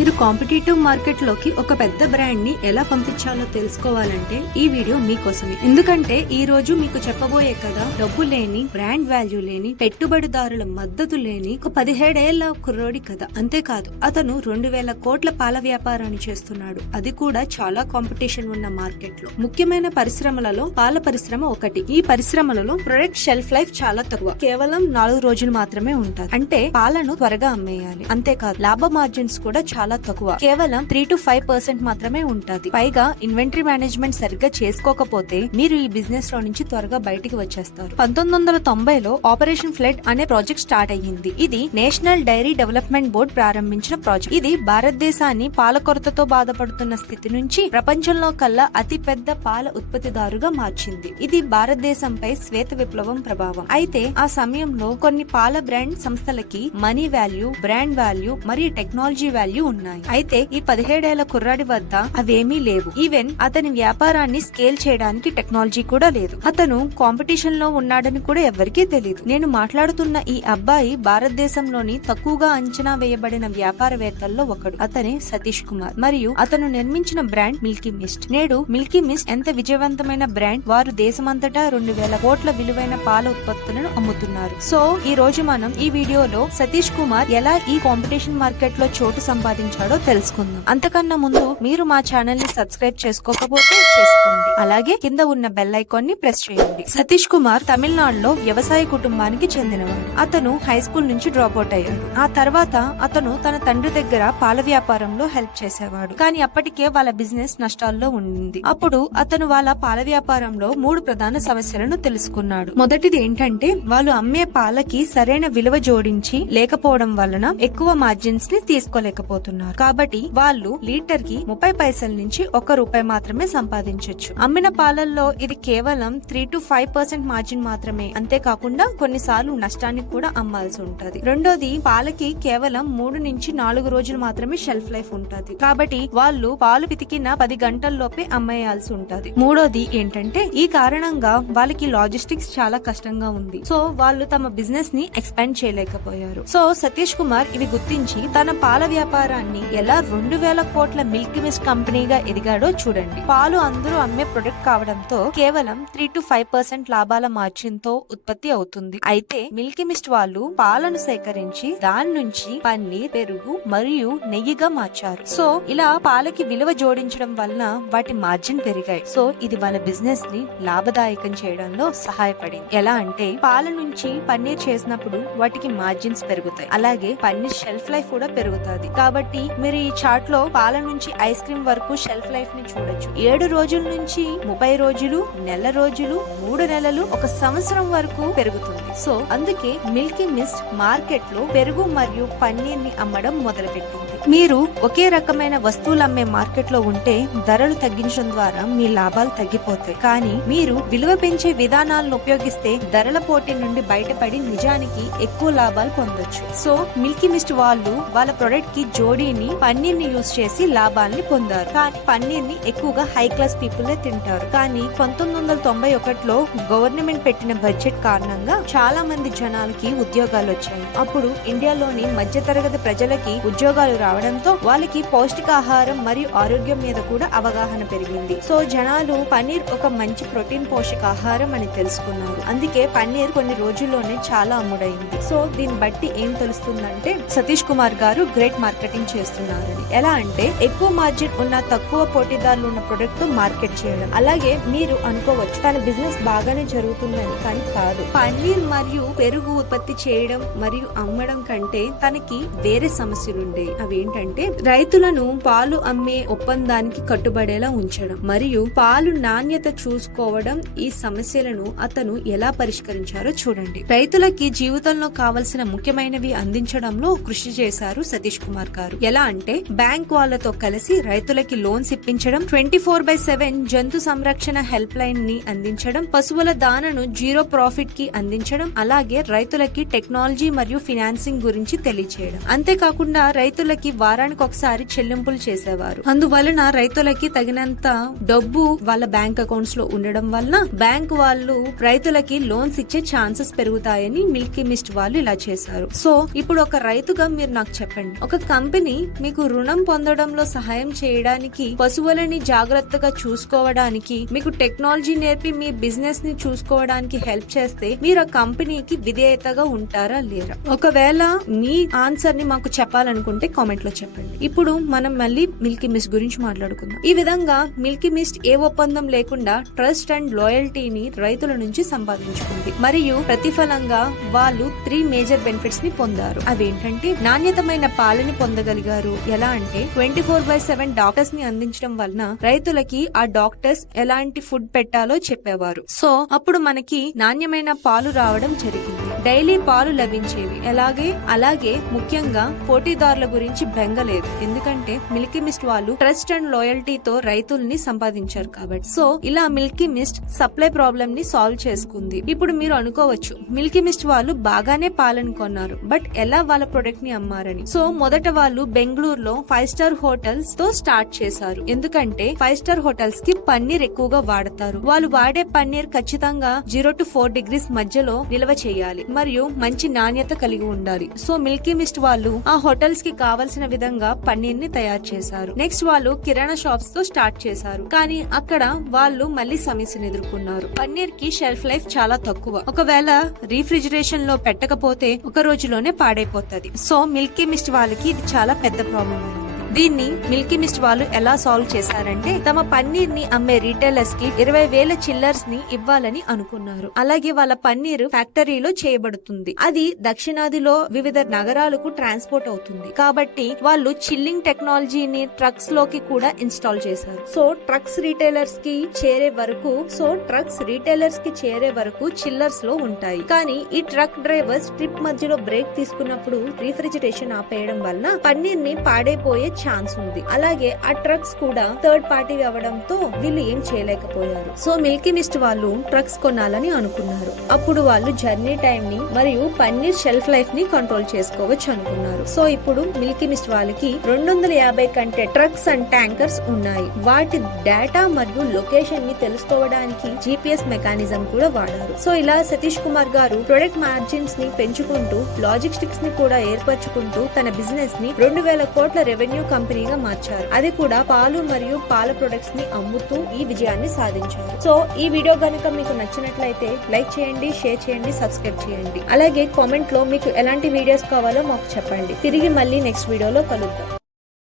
మీరు competitive market లోకి ఒక పెద్ద బ్రాండ్ ని ఎలా పంపించాలో తెలుసుకోవాలంటే ఈ వీడియో మీకోసమే. ఎందుకంటే ఈ రోజు మీకు చెప్పబోయే కదా డబ్బు లేని, బ్రాండ్ వాల్యూ లేని, పెట్టుబడిదారుల మద్దతు లేని ఒక 17 ఏళ్ల కుర్రోడి కథ. అంతేకాదు అతను 2000 కోట్ల పాల వ్యాపారాన్ని చేస్తున్నాడు. అది కూడా చాలా కాంపిటీషన్ ఉన్న మార్కెట్ లో. ముఖ్యమైన పరిశ్రమలలో పాల పరిశ్రమ ఒకటి. ఈ పరిశ్రమలలో ప్రొడక్ట్ షెల్ఫ్ లైఫ్ చాలా తక్కువ, కేవలం 4 రోజులు మాత్రమే ఉంటుంది. అంటే పాలను త్వరగా అమ్మేయాలి. అంతేకాదు లాభ మార్జిన్స్ కూడా చాలా తక్కువ, కేవలం 3 to 5% మాత్రమే ఉంటది. పైగా ఇన్వెంటరీ మేనేజ్మెంట్ సరిగ్గా చేసుకోకపోతే మీరు ఈ బిజినెస్ లో నుంచి త్వరగా బయటికి వచ్చేస్తారు. 1990లో ఆపరేషన్ ఫ్లడ్ అనే ప్రాజెక్ట్ స్టార్ట్ అయ్యింది. ఇది నేషనల్ డైరీ డెవలప్మెంట్ బోర్డ్ ప్రారంభించిన ప్రాజెక్ట్. ఇది భారతదేశాన్ని పాల కొరతతో బాధపడుతున్న స్థితి నుంచి ప్రపంచంలో కల్లా అతి పెద్ద పాల ఉత్పత్తిదారుగా మార్చింది. ఇది భారతదేశంపై శ్వేత విప్లవం ప్రభావం. అయితే ఆ సమయంలో కొన్ని పాల బ్రాండ్ సంస్థలకి మనీ వాల్యూ, బ్రాండ్ వాల్యూ మరియు టెక్నాలజీ వాల్యూ ఉన్నాయి. అయితే ఈ 17 ఏళ్ల కుర్రాడి వద్ద అవేమీ లేవు. ఈవెన్ అతని వ్యాపారాన్ని స్కేల్ చేయడానికి టెక్నాలజీ కూడా లేదు. అతను కాంపిటీషన్ లో ఉన్నాడని కూడా ఎవరికీ తెలియదు. నేను మాట్లాడుతున్న ఈ అబ్బాయి భారతదేశంలోని తక్కువగా అంచనా వేయబడిన వ్యాపారవేత్తల్లో ఒకడు. అతనే సతీష్ కుమార్. మరియు అతను నిర్మించిన బ్రాండ్ మిల్కీ మిస్ట్. నేడు మిల్కీ మిస్ట్ ఎంత విజయవంతమైన బ్రాండ్. వారు దేశమంతటా 2000 కోట్ల విలువైన పాల ఉత్పత్తులను అమ్ముతున్నారు. సో ఈ రోజు మనం ఈ వీడియోలో సతీష్ కుమార్ ఎలా ఈ కాంపిటీషన్ మార్కెట్ లో చోటు సంపాదించాడో తెలుసుకుందాం. అంతకన్నా ముందు మీరు మా ఛానల్ ని సబ్స్క్రైబ్ చేసుకోకపోతే చేసుకోండి. అలాగే కింద ఉన్న బెల్ ఐకాన్ ని ప్రెస్ చేయండి. సతీష్ కుమార్ తమిళనాడులో వ్యవసాయ కుటుంబానికి చెందినవాడు. అతను హై స్కూల్ నుంచి డ్రాప్ అవుట్ అయ్యాడు. ఆ తర్వాత అతను తన తండ్రి దగ్గర పాల వ్యాపారంలో హెల్ప్ చేసేవాడు. కానీ అప్పటికే వాళ్ళ బిజినెస్ నష్టాల్లో ఉంది. అప్పుడు అతను వాళ్ళ పాల వ్యాపారంలో 3 ప్రధాన సమస్యలను తెలుసుకున్నాడు. మొదటిది ఏంటంటే వాళ్ళు అమ్మే పాలకి సరైన విలువ జోడించి లేకపోవడం వలన ఎక్కువ మార్జిన్స్ ని తీసుకోలేకపోతున్నారు. కాబట్టి వాళ్ళు లీటర్ కి 30 పైసల నుంచి 1 రూపాయి మాత్రమే సంపాదించొచ్చు. అమ్మిన పాలల్లో ఇది కేవలం 3 to 5% మార్జిన్ మాత్రమే. అంతేకాకుండా కొన్నిసార్లు నష్టానికి కూడా అమ్మాల్సి ఉంటది. రెండోది పాలకి కేవలం 3 నుంచి 4 రోజులు మాత్రమే షెల్ఫ్ లైఫ్ ఉంటది. కాబట్టి వాళ్ళు పాలు పితికిన 10 గంటల్లోపే అమ్మేయాల్సి ఉంటది. మూడోది ఏంటంటే ఈ కారణంగా వాళ్ళకి లాజిస్టిక్స్ చాలా కష్టంగా ఉంది. సో వాళ్ళు తమ బిజినెస్ ని ఎక్స్పాండ్ చేయలేకపోయారు. సో సతీష్ కుమార్ ఇవి గుర్తించి తన పాల వ్యాపారాన్ని ఎలా 2000 కోట్ల మిల్కీ మిస్ట్ కంపెనీగా ఎదిగాడో చూడండి. పాలు అందరూ అమ్మే ప్రొడక్ట్ కావడంతో కేవలం 3 to 5% లాభాల మార్జిన్ తో ఉత్పత్తి అవుతుంది. అయితే మిల్కీ మిస్ట్ వాళ్ళు పాలను సేకరించి దాని నుంచి పన్నీర్, పెరుగు మరియు నెయ్యిగా మార్చారు. సో ఇలా పాలకి విలువ జోడించడం వలన వాటి మార్జిన్ పెరిగాయి. సో ఇది వాళ్ళ బిజినెస్ ని లాభదాయకం చేయడంలో సహాయపడింది. ఎలా అంటే పాల నుంచి పన్నీర్ చేసినప్పుడు వాటికి మార్జిన్స్ పెరుగుతాయి. అలాగే పన్నీర్ షెల్ఫ్ లైఫ్ కూడా పెరుగుతుంది. కాబట్టి మీరు ఈ చార్ట్ లో పాల నుంచి ఐస్ క్రీమ్ వరకు షెల్ఫ్ లైఫ్ ని చూడొచ్చు. 7 రోజుల నుంచి 30 రోజులు, నెల రోజులు, 3 నెలలు, 1 సంవత్సరం వరకు పెరుగుతుంది. సో అందుకే మిల్కీ మిస్ట్ మార్కెట్ లో పెరుగు మరియు పన్నీర్ ని అమ్మడం మొదలుపెట్టింది. మీరు ఒకే రకమైన వస్తువులు అమ్మే మార్కెట్ లో ఉంటే ధరలు తగ్గించడం ద్వారా మీ లాభాలు తగ్గిపోతాయి. కానీ మీరు విలువ పెంచే విధానాలను ఉపయోగిస్తే ధరల పోటీ నుండి బయటపడి నిజానికి ఎక్కువ లాభాలు పొందొచ్చు. సో మిల్కీ మిస్ట్ వాళ్ళు వాళ్ళ ప్రొడక్ట్ కి జోడీని పన్నీర్ ని యూజ్ చేసి లాభాలని పొందారు. కానీ పన్నీర్ ని ఎక్కువగా హై క్లాస్ పీపుల్ తింటారు. కానీ 1991లో గవర్నమెంట్ పెట్టిన బడ్జెట్ కారణంగా చాలా మంది జనాలకి ఉద్యోగాలు వచ్చాయి. అప్పుడు ఇండియాలోని మధ్య తరగతి ప్రజలకి ఉద్యోగాలు రావడంతో వాళ్ళకి పౌష్టికాహారం మరియు ఆరోగ్యం మీద కూడా అవగాహన పెరిగింది. సో జనాలు పన్నీర్ ఒక మంచి ప్రోటీన్ పోషకాహారం అని తెలుసుకున్నారు. అందుకే పన్నీర్ కొన్ని రోజుల్లోనే చాలా అమ్ముడైంది. సో దీన్ని బట్టి ఏం తెలుస్తుందంటే సతీష్ కుమార్ గారు గ్రేట్ మార్కెటింగ్ చేస్తున్నారని. ఎలా అంటే ఎక్కువ మార్జిన్ ఉన్న తక్కువ పోటీదారులు ఉన్న ప్రొడక్ట్ తో మార్కెట్ చేయడం. అలాగే మీరు అనుకోవచ్చు తన బిజినెస్ బాగానే జరుగుతుందని, కానీ కాదు. పన్నీర్ మరియు పెరుగు ఉత్పత్తి చేయడం మరియు అమ్మడం కంటే తనకి వేరే సమస్యలు ఉండేవి. అవి ఏంటంటే రైతులను పాలు అమ్మే ఒప్పందానికి కట్టుబడేలా ఉంచడం మరియు పాలు నాణ్యత చూసుకోవడం. ఈ సమస్యలను అతను ఎలా పరిష్కరించారో చూడండి. రైతులకి జీవితంలో కావలసిన ముఖ్యమైనవి అందించడంలో కృషి చేశారు సతీష్ కుమార్ గారు. ఎలా అంటే బ్యాంక్ వాళ్ళతో కలిసి రైతులకి లోన్స్ ఇప్పించడం, 24/7 జంతు సంరక్షణ హెల్ప్ లైన్ ని అందించడం, పశువుల దానను 0 ప్రాఫిట్ కి అందించడం, అలాగే రైతులకి టెక్నాలజీ మరియు ఫినాన్సింగ్ గురించి తెలియచేయడం. అంతేకాకుండా రైతులకి వారానికి ఒకసారి చెల్లింపులు చేసేవారు. అందువలన రైతులకి తగినంత డబ్బు వాళ్ళ బ్యాంక్ అకౌంట్స్ లో ఉండడం వలన బ్యాంక్ వాళ్ళు రైతులకి లోన్స్ ఇచ్చే ఛాన్సెస్ పెరుగుతాయని మిల్కీ మిస్ట్ వాళ్ళు ఇలా చేశారు. సో ఇప్పుడు ఒక రైతుగా మీరు నాకు చెప్పండి, ఒక కంపెనీ కంపెనీ మీకు రుణం పొందడంలో సహాయం చేయడానికి, పశువులని జాగ్రత్తగా చూసుకోవడానికి, మీకు టెక్నాలజీ నేర్పి మీ బిజినెస్ ని చూసుకోవడానికి హెల్ప్ చేస్తే మీరు ఆ కంపెనీకి విధేయతగా ఉంటారా లేరా? ఒకవేళ మీ ఆన్సర్ ని మాకు చెప్పాలనుకుంటే కామెంట్ లో చెప్పండి. ఇప్పుడు మనం మళ్ళీ మిల్కీ మిస్ట్ గురించి మాట్లాడుకుందాం. ఈ విధంగా మిల్కీ మిస్ట్ ఏ ఒప్పందం లేకుండా ట్రస్ట్ అండ్ లాయల్టీని రైతుల నుంచి సంపాదించుకుంది మరియు ప్రతిఫలంగా వాళ్ళు 3 మేజర్ బెనిఫిట్స్ ని పొందారు. అవేంటంటే నాణ్యతమైన పాలని పొందగలిగారు. ఎలా అంటే 24/7 డాక్టర్స్ ని అందించడం వలన రైతులకి ఆ డాక్టర్స్ ఎలాంటి ఫుడ్ పెట్టాలో చెప్పేవారు. సో అప్పుడు మనకి నాణ్యమైన పాలు రావడం జరిగింది. డైలీ పాలు లభించేవి. అలాగే ముఖ్యంగా పోటీదారుల గురించి బెంగలేదు. ఎందుకంటే మిల్కీ మిస్ట్ వాళ్ళు ట్రస్ట్ అండ్ లాయల్టీతో రైతుల్ని సంపాదించారు కాబట్టి. సో ఇలా మిల్కీ మిస్ట్ సప్లై ప్రాబ్లమ్ ని సాల్వ్ చేసుకుంది. ఇప్పుడు మీరు అనుకోవచ్చు మిల్కీ మిస్ట్ వాళ్ళు బాగానే పాలను కొన్నారు, బట్ ఎలా వాళ్ళ ప్రొడక్ట్ ని అమ్మారని. సో మొదట వాళ్ళు బెంగళూరులో 5 స్టార్ హోటల్స్ తో స్టార్ట్ చేశారు. ఎందుకంటే 5 స్టార్ హోటల్స్ కి పన్నీర్ ఎక్కువగా వాడతారు. వాళ్ళు వాడే పన్నీర్ ఖచ్చితంగా 0 to 4 degrees మధ్యలో నిల్వ చేయాలి మరియు మంచి నాణ్యత కలిగి ఉండాలి. సో మిల్కీ మిస్ట్ వాళ్ళు ఆ హోటల్స్ కి కావలసిన విధంగా పన్నీర్ ని తయారు చేశారు. నెక్స్ట్ వాళ్ళు కిరాణా షాప్స్ తో స్టార్ట్ చేశారు. కానీ అక్కడ వాళ్ళు మళ్ళీ సమస్యను ఎదుర్కొన్నారు. పన్నీర్ కి షెల్ఫ్ లైఫ్ చాలా తక్కువ. ఒకవేళ రీఫ్రిజిరేషన్ లో పెట్టకపోతే ఒక రోజులోనే పాడైపోతుంది. సో మిల్కీ మిస్ట్ వాళ్ళకి ఇది చాలా పెద్ద ప్రాబ్లం. దీన్ని మిల్కీ మిస్ట్ వాళ్ళు ఎలా సాల్వ్ చేశారంటే తమ పన్నీర్ ని అమ్మే రీటైలర్స్ కి 20,000 చిల్లర్స్ ని ఇవ్వాలని అనుకున్నారు. అలాగే వాళ్ళ పన్నీర్ ఫ్యాక్టరీలో చేయబడుతుంది. అది దక్షిణాదిలో వివిధ నగరాలకు ట్రాన్స్పోర్ట్ అవుతుంది. కాబట్టి వాళ్ళు చిల్లింగ్ టెక్నాలజీని ట్రక్స్ లోకి కూడా ఇన్స్టాల్ చేశారు. సో ట్రక్స్ రీటైలర్స్ కి చేరే వరకు చిల్లర్స్ లో ఉంటాయి. కానీ ఈ ట్రక్ డ్రైవర్స్ ట్రిప్ మధ్యలో బ్రేక్ తీసుకున్నప్పుడు రీఫ్రిజిరేషన్ ఆపేయడం వలన పన్నీర్ ని పాడైపోయే ఛాన్స్ ఉంది. అలాగే ఆ ట్రక్స్ కూడా థర్డ్ పార్టీ అవ్వడంతో వీళ్ళు ఏం చేయలేకపోయారు. సో మిల్కీ మిస్ట్ వాళ్ళు ట్రక్స్ కొనాలని అనుకున్నారు. అప్పుడు వాళ్ళు జర్నీ టైం ని మరియు పన్నీర్ షెల్ఫ్ లైఫ్ ని కంట్రోల్ చేసుకోవచ్చు అనుకున్నారు. సో ఇప్పుడు మిల్కీ మిస్ట్ వాళ్ళకి 250 కంటే ట్రక్స్ అండ్ ట్యాంకర్స్ ఉన్నాయి. వాటి డేటా మరియు లొకేషన్ ని తెలుసుకోవడానికి GPS మెకానిజం కూడా వాడారు. సో ఇలా సతీష్ కుమార్ గారు ప్రొడక్ట్ మార్జిన్స్ ని పెంచుకుంటూ లాజిస్టిక్స్ ని కూడా ఏర్పరచుకుంటూ తన బిజినెస్ ని 2,000 కోట్ల రెవెన్యూ కంపెనీగా మార్చారు. అది కూడా పాలు మరియు పాల ప్రొడక్ట్స్ ని అమ్ముతూ ఈ విజయాన్ని సాధించారు. సో ఈ వీడియో గనుక మీకు నచ్చినట్లయితే లైక్ చేయండి, షేర్ చేయండి, సబ్స్క్రైబ్ చేయండి. అలాగే కామెంట్ లో మీకు ఎలాంటి వీడియోస్ కావాలో మాకు చెప్పండి. తిరిగి మళ్ళీ నెక్స్ట్ వీడియోలో కలుద్దాం.